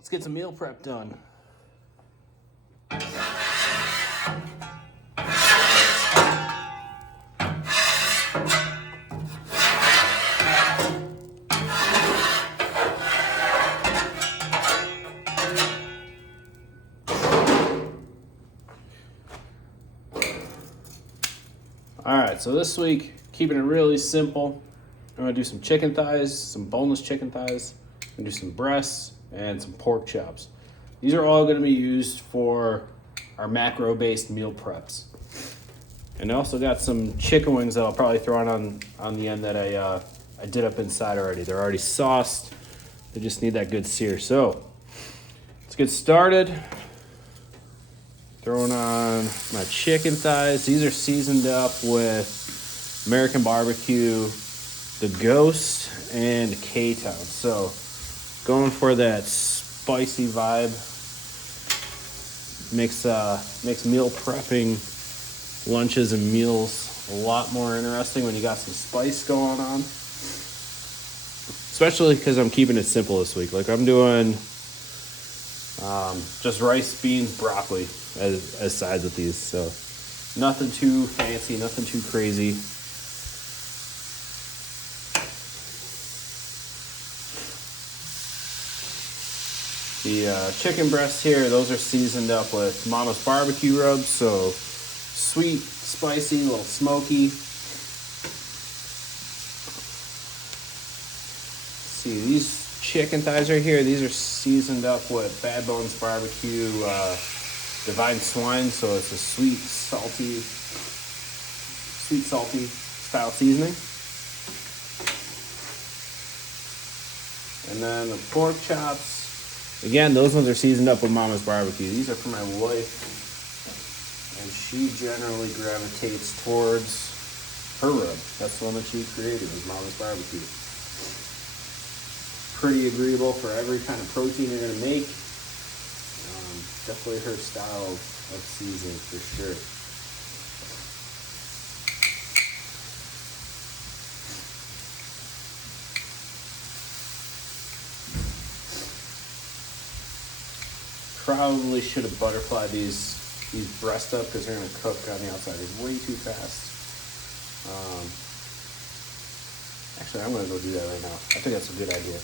Let's get some meal prep done. All right, so this week, keeping it really simple. I'm gonna do some chicken thighs, some boneless chicken thighs. I'm gonna do some breasts and some pork chops. These are all gonna be used for our macro-based meal preps. And I also got some chicken wings that I'll probably throw on the end that I did up inside already. They're already sauced. They just need that good sear. So let's get started. Throwing on my chicken thighs. These are seasoned up with American BBQ, the Ghost, and K-Town. So going for that spicy vibe makes meal prepping lunches and meals a lot more interesting when you got some spice going on. Especially because I'm keeping it simple this week. Like I'm doing just rice, beans, broccoli as sides with these. So nothing too fancy, nothing too crazy. The chicken breasts here, those are seasoned up with Mama's barbecue rubs. So sweet, spicy, a little smoky. See, these chicken thighs right here, these are seasoned up with Bad Bones barbecue, Divine Swine, so it's a sweet, salty style seasoning. And then the pork chops, again, those ones are seasoned up with Mama's barbecue. These are for my wife, and she generally gravitates towards her rub. That's the one that she created, was Mama's barbecue. Pretty agreeable for every kind of protein you're gonna make. Definitely her style of seasoning for sure. Probably should have butterflied these breasts up because they're gonna cook on the outside. They're way too fast. Actually, I'm gonna go do that right now. I think that's a good idea.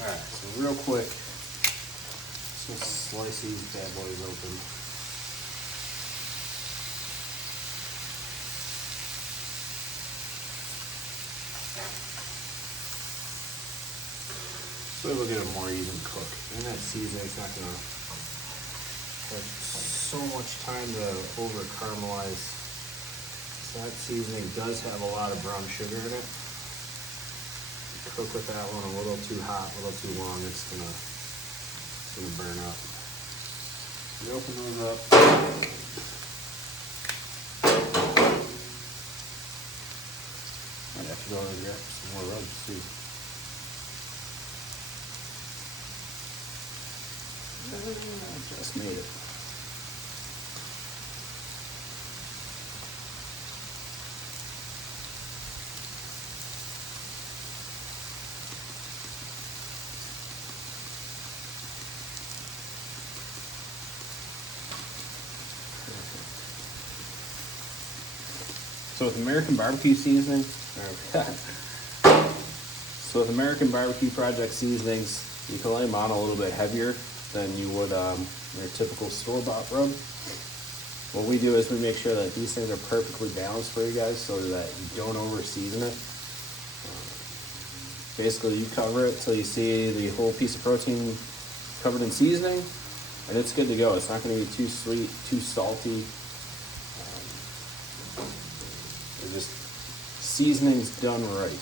Alright, so real quick, just gonna slice these bad boys open. So we'll get a more even cook. And that seasoning's not gonna have so much time to over caramelize. So that seasoning does have a lot of brown sugar in it. Cook with that one a little too hot, a little too long, it's gonna burn up. You open those up. Might have to go and grab some more rubs too. I just made it. So with American barbecue seasoning, So with American BBQ Project seasonings, you can lay them on a little bit heavier than you would your typical store-bought rub. What we do is we make sure that these things are perfectly balanced for you guys so that you don't over-season it. Basically, you cover it till you see the whole piece of protein covered in seasoning, and it's good to go. It's not going to be too sweet, too salty. It's just seasonings done right.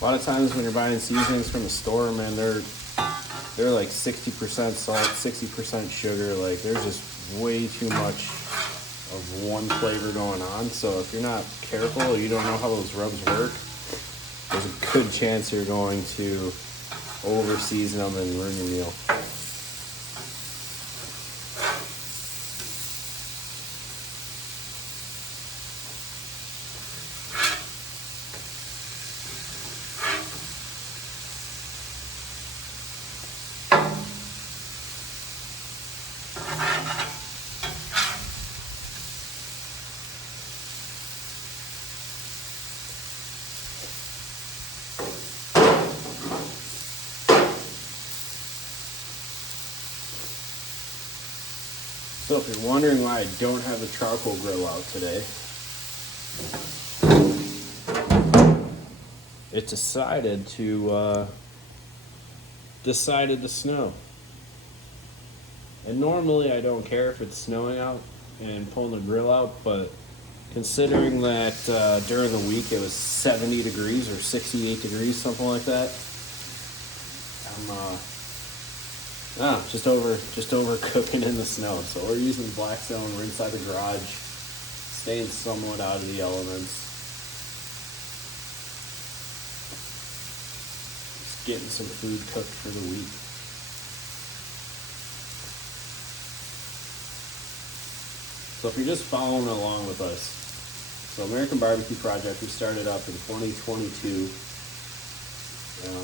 A lot of times when you're buying seasonings from the store, man, they're like 60% salt, 60% sugar. Like, there's just way too much of one flavor going on. So if you're not careful, you don't know how those rubs work, there's a good chance you're going to over season them and ruin your meal. So if you're wondering why I don't have the charcoal grill out today, it decided to snow. And normally I don't care if it's snowing out and pulling the grill out, but considering that during the week it was 70 degrees or 68 degrees, something like that, I'm just over cooking in the snow. So we're using Blackstone. We're inside the garage, staying somewhat out of the elements. Just getting some food cooked for the week. So if you're just following along with us, so American BBQ Project, we started up in 2022,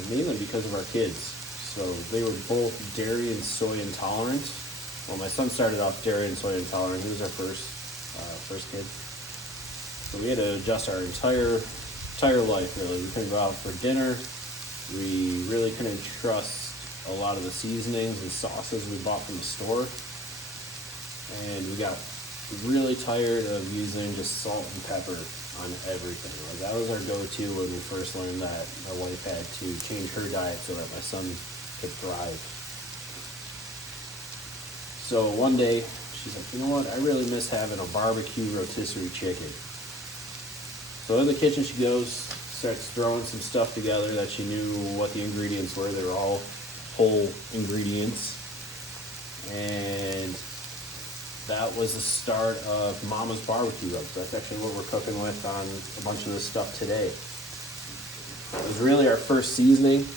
mainly because of our kids. So they were both dairy and soy intolerant. Well, my son started off dairy and soy intolerant. He was our first kid. So we had to adjust our entire life, really. We couldn't go out for dinner. We really couldn't trust a lot of the seasonings and sauces we bought from the store. And we got really tired of using just salt and pepper on everything. Like, that was our go-to when we first learned that my wife had to change her diet so that my son could thrive. So one day, she's like, you know what, I really miss having a barbecue rotisserie chicken. So in the kitchen she goes, starts throwing some stuff together that she knew what the ingredients were. They were all whole ingredients. And that was the start of Mama's barbecue rubs. That's actually what we're cooking with on a bunch of this stuff today. It was really our first seasoning.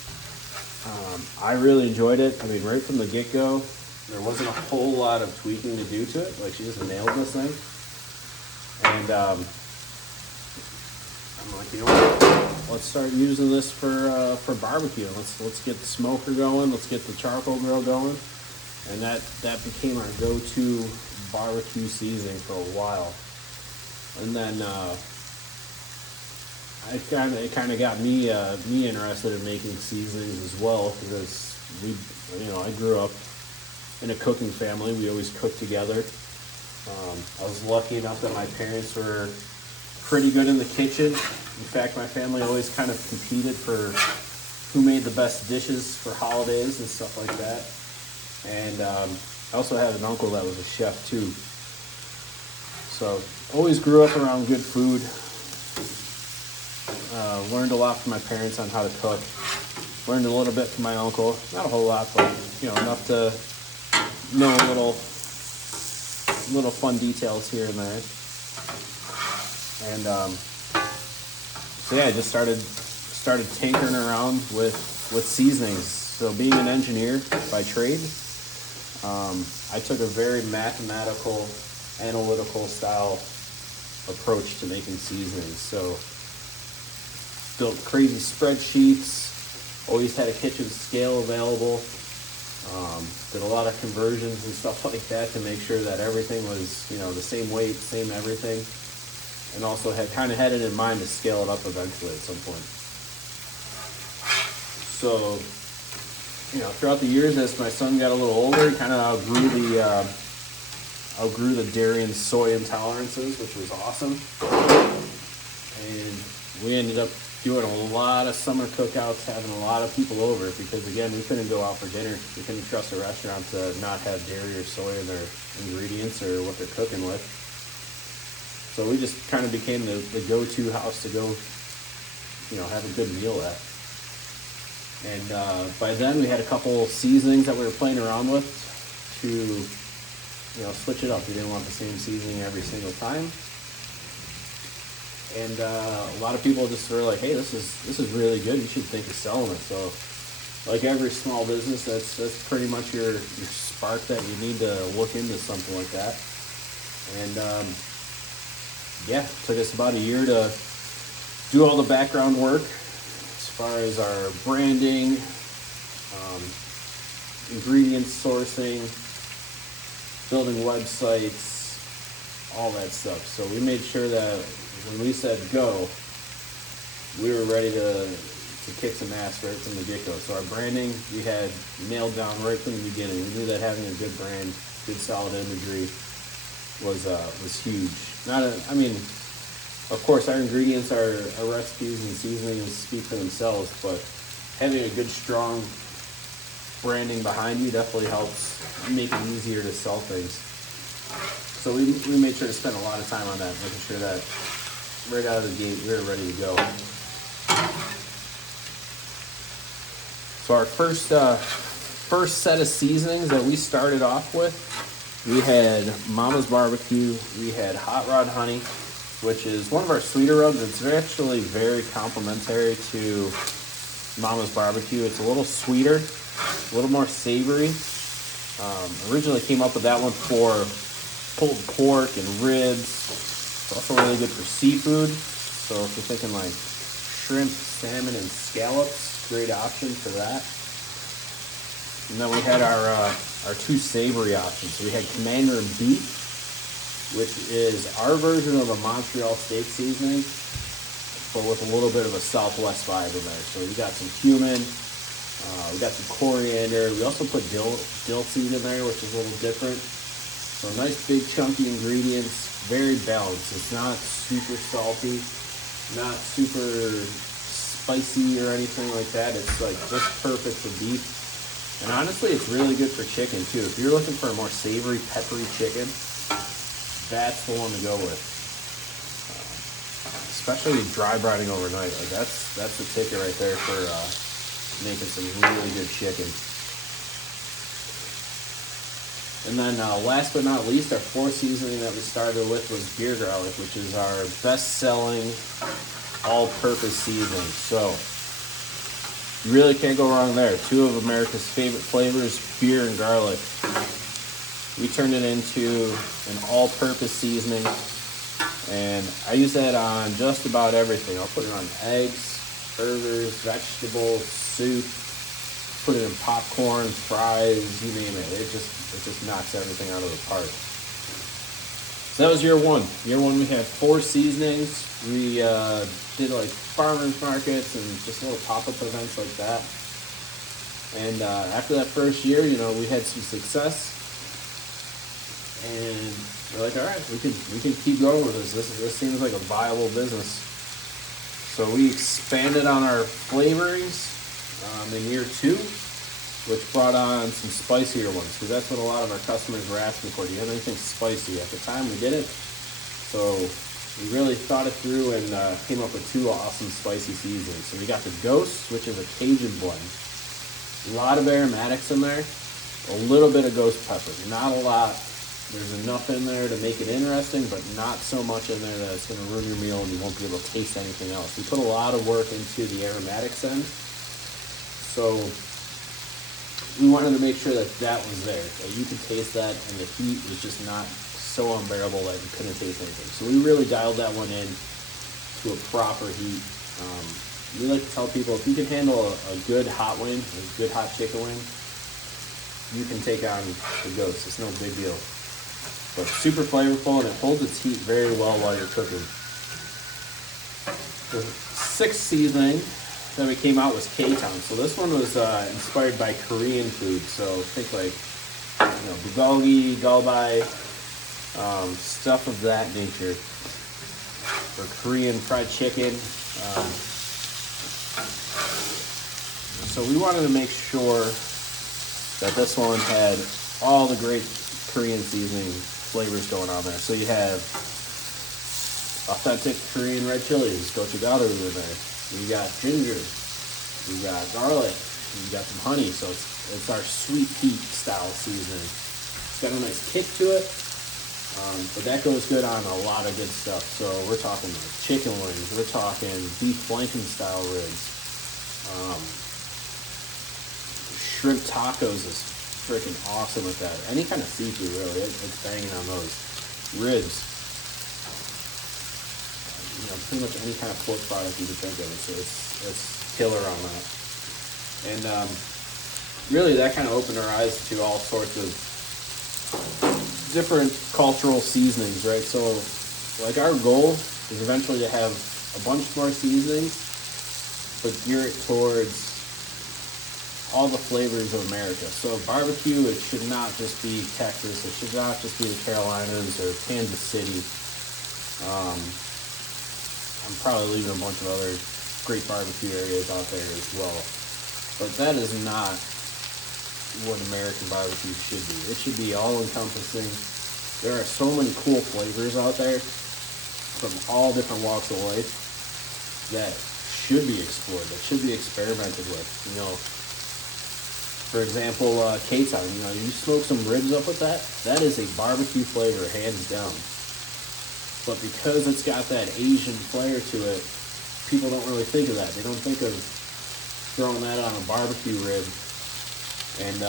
I really enjoyed it. I mean, right from the get-go, there wasn't a whole lot of tweaking to do to it. Like, she just nailed this thing. And I'm like, you know what? Let's start using this for barbecue. Let's get the smoker going. Let's get the charcoal grill going. And that became our go-to barbecue seasoning for a while. And then it kind of got me interested in making seasonings as well, because I grew up in a cooking family. We always cooked together. I was lucky enough that my parents were pretty good in the kitchen. In fact, my family always kind of competed for who made the best dishes for holidays and stuff like that. And I also had an uncle that was a chef too. So always grew up around good food. Learned a lot from my parents on how to cook. Learned a little bit from my uncle. Not a whole lot, but enough to know little fun details here and there. And so yeah, I just started tinkering around with seasonings. So being an engineer by trade, I took a very mathematical, analytical style approach to making seasonings. So built crazy spreadsheets, always had a kitchen scale available, did a lot of conversions and stuff like that to make sure that everything was, the same weight, same everything. and also had it in mind to scale it up eventually at some point. So, throughout the years, as my son got a little older, he kind of outgrew the dairy and soy intolerances, which was awesome. And we ended up doing a lot of summer cookouts, having a lot of people over, because again, we couldn't go out for dinner. We couldn't trust a restaurant to not have dairy or soy in their ingredients or what they're cooking with. So we just kind of became the go-to house to go, have a good meal at. And by then we had a couple seasonings that we were playing around with to, switch it up. We didn't want the same seasoning every single time. And a lot of people just were like, hey, this is really good. You should think of selling it. So like every small business, that's pretty much your spark that you need to look into something like that. And it took us about a year to do all the background work as far as our branding, ingredient sourcing, building websites, all that stuff. So we made sure that when we said go, we were ready to kick some ass right from the get-go. So our branding, we had nailed down right from the beginning. We knew that having a good brand, good solid imagery was huge. Of course, our ingredients, our recipes and seasonings speak for themselves, but having a good, strong branding behind you definitely helps make it easier to sell things. So we made sure to spend a lot of time on that, making sure that right out of the gate we were ready to go. So our first set of seasonings that we started off with, we had Mama's Barbecue, we had Hot Rod Honey, which is one of our sweeter rubs. It's actually very complimentary to Mama's Barbecue. It's a little sweeter, a little more savory. Originally came up with that one for pulled pork and ribs. It's also really good for seafood. So if you're thinking like shrimp, salmon, and scallops, great option for that. And then we had our two savory options. So we had Commander and Beef, which is our version of a Montreal steak seasoning, but with a little bit of a Southwest vibe in there. So we got some cumin, we got some coriander. We also put dill seed in there, which is a little different. So nice big chunky ingredients, very balanced. It's not super salty, not super spicy or anything like that. It's like just perfect for beef. And honestly, it's really good for chicken too. If you're looking for a more savory, peppery chicken, that's the one to go with. Especially dry brining overnight. Like that's the ticket right there for making some really good chicken. And then last but not least, our fourth seasoning that we started with was beer garlic, which is our best-selling all-purpose seasoning. So you really can't go wrong there. Two of America's favorite flavors, beer and garlic. We turned it into an all-purpose seasoning, and I use that on just about everything. I'll put it on eggs, burgers, vegetables, soup, put it in popcorn, fries, you name it. It just knocks everything out of the park. So that was year one. Year one, we had 4 seasonings. We did like farmers markets and just little pop-up events like that. And after that first year, we had some success. And we're like, all right, we can keep going with this. This seems like a viable business. So we expanded on our flavorings in year 2, which brought on some spicier ones, because that's what a lot of our customers were asking for. Do you have anything spicy? At the time, we didn't. So we really thought it through and came up with 2 awesome spicy seasonings. So we got the Ghost, which is a Cajun blend. A lot of aromatics in there, a little bit of ghost pepper, not a lot. There's enough in there to make it interesting, but not so much in there that it's going to ruin your meal and you won't be able to taste anything else. We put a lot of work into the aromatics end, so we wanted to make sure that was there, that you could taste that, and the heat was just not so unbearable that you couldn't taste anything. So we really dialed that one in to a proper heat. We like to tell people, if you can handle a good hot wing, a good hot chicken wing, you can take on the Ghost. It's no big deal. But super flavorful, and it holds its heat very well while you're cooking. The sixth seasoning that we came out was K-Town. So this one was inspired by Korean food. So think like, bulgogi, galbai, stuff of that nature. For Korean fried chicken. So we wanted to make sure that this one had all the great Korean seasoning flavors going on there. So you have authentic Korean red chilies, gochugaru in there. You got ginger, you got garlic, you got some honey. So it's our sweet heat style seasoning. It's got a nice kick to it, but that goes good on a lot of good stuff. So we're talking like chicken wings, we're talking beef flanking style ribs. Shrimp tacos is freaking awesome with that. Any kind of seafood, really, it's banging on those. Ribs, pretty much any kind of pork product you could think of. So it's killer on that. And really, that kind of opened our eyes to all sorts of different cultural seasonings, right? So, like, our goal is eventually to have a bunch more seasonings, but gear it towards all the flavors of America. So barbecue, it should not just be Texas, it should not just be the Carolinas or Kansas City. I'm probably leaving a bunch of other great barbecue areas out there as well. But that is not what American barbecue should be. It should be all-encompassing. There are so many cool flavors out there from all different walks of life that should be explored, that should be experimented with. For example, K-Town, you smoke some ribs up with that, that is a barbecue flavor, hands down. But because it's got that Asian flair to it, people don't really think of that. They don't think of throwing that on a barbecue rib and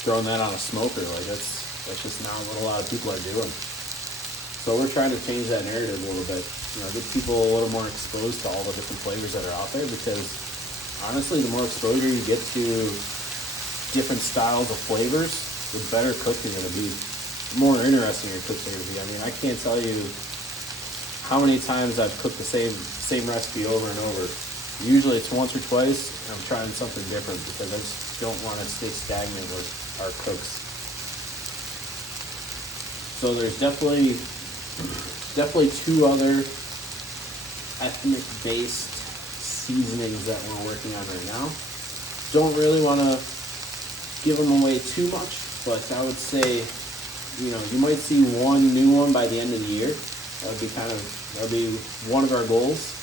throwing that on a smoker. Like, that's just not what a lot of people are doing. So we're trying to change that narrative a little bit. Get people a little more exposed to all the different flavors that are out there, because honestly, the more exposure you get to different styles of flavors, the better cook you're going to be, the more interesting your cooks are going to be. I mean, I can't tell you how many times I've cooked the same recipe over and over. Usually it's once or twice, and I'm trying something different because I just don't want to stay stagnant with our cooks. So there's definitely two other ethnic-based seasonings that we're working on right now. Don't really want to give them away too much, but I would say, you might see one new one by the end of the year. That'd be one of our goals.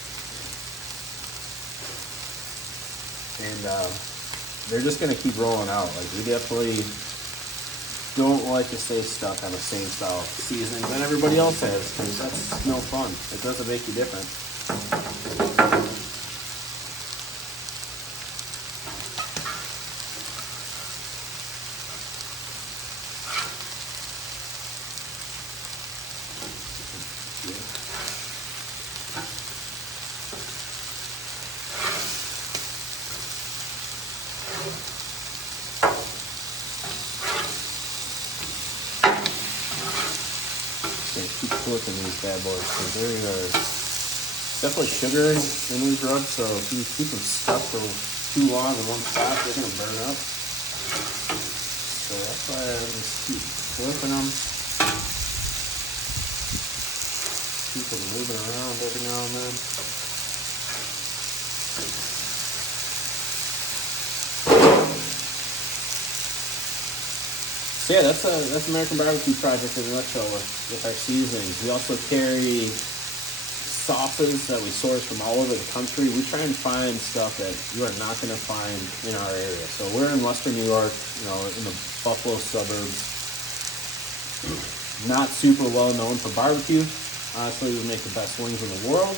And they're just gonna keep rolling out. Like, we definitely don't like to stay stuck on the same style seasoning that everybody else has, because that's no fun. It doesn't make you different. Keep flipping these bad boys, because there are definitely sugar in these rubs, so if you keep them stuck for too long in one spot, they're going to burn up. So that's why I just keep flipping them. Keep them moving around every now and then. So yeah, that's American BBQ Project in a nutshell with our seasonings. We also carry sauces that we source from all over the country. We try and find stuff that you are not going to find in our area. So we're in Western New York, in the Buffalo suburbs. Not super well known for barbecue. Honestly, we make the best wings in the world.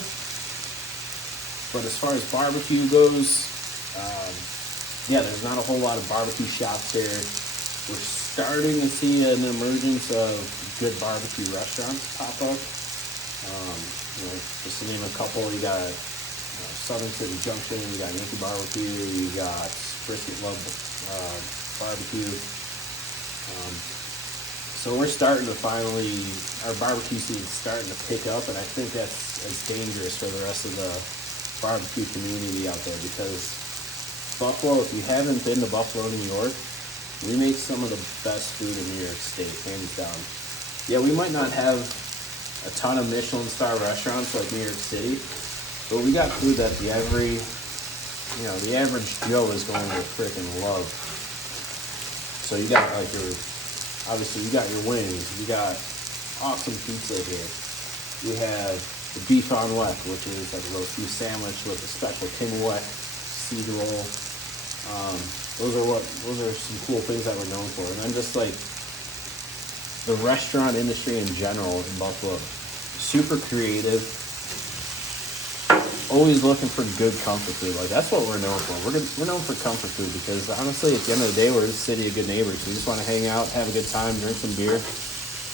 But as far as barbecue goes, there's not a whole lot of barbecue shops here. We're starting to see an emergence of good barbecue restaurants pop up. Just to name a couple, you got Southern City Junction, you got Yankee Barbecue, you got Brisket Love Barbecue. So we're starting to finally, our barbecue scene's starting to pick up, and I think that's dangerous for the rest of the barbecue community out there, because Buffalo, if you haven't been to Buffalo, New York, we make some of the best food in New York State, hands down. Yeah, we might not have a ton of Michelin star restaurants like New York City, but we got food that the average Joe is going to freaking love. So you got like obviously you got your wings, you got awesome pizza here. You have the beef on weck, which is like a roast beef sandwich with a special king weck seed roll. Those are some cool things that we're known for. And then just like the restaurant industry in general in Buffalo, super creative, always looking for good comfort food. Like that's what we're known for. We're known for comfort food because honestly, at the end of the day, we're a city of good neighbors. We just want to hang out, have a good time, drink some beer,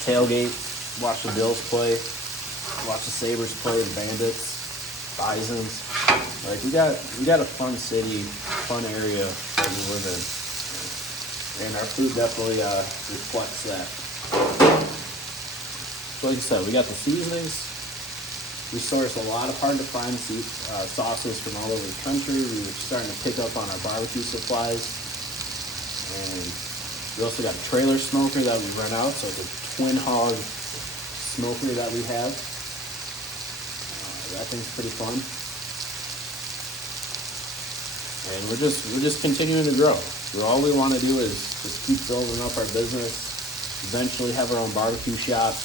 tailgate, watch the Bills play, watch the Sabres play, the Bandits, Bisons. Like we got a fun city, fun area that we live in, and our food definitely reflects that. So like I said, we got the seasonings. We source a lot of hard-to-find sauces from all over the country. We're starting to pick up on our barbecue supplies. And we also got a trailer smoker that we rent out, so it's a twin hog smoker that we have. That thing's pretty fun. And we're just continuing to grow. So all we want to do is just keep building up our business, eventually have our own barbecue shop,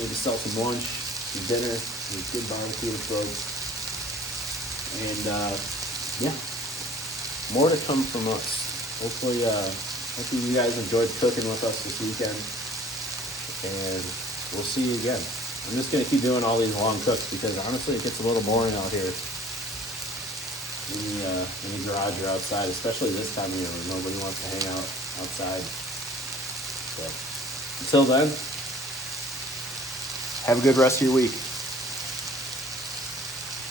maybe sell some lunch, some dinner, some good barbecue with folks. And yeah, more to come from us. Hopefully you guys enjoyed cooking with us this weekend. And we'll see you again. I'm just going to keep doing all these long cooks because honestly it gets a little boring out here in the garage or outside, especially this time of year when nobody wants to hang out outside. So until then, have a good rest of your week.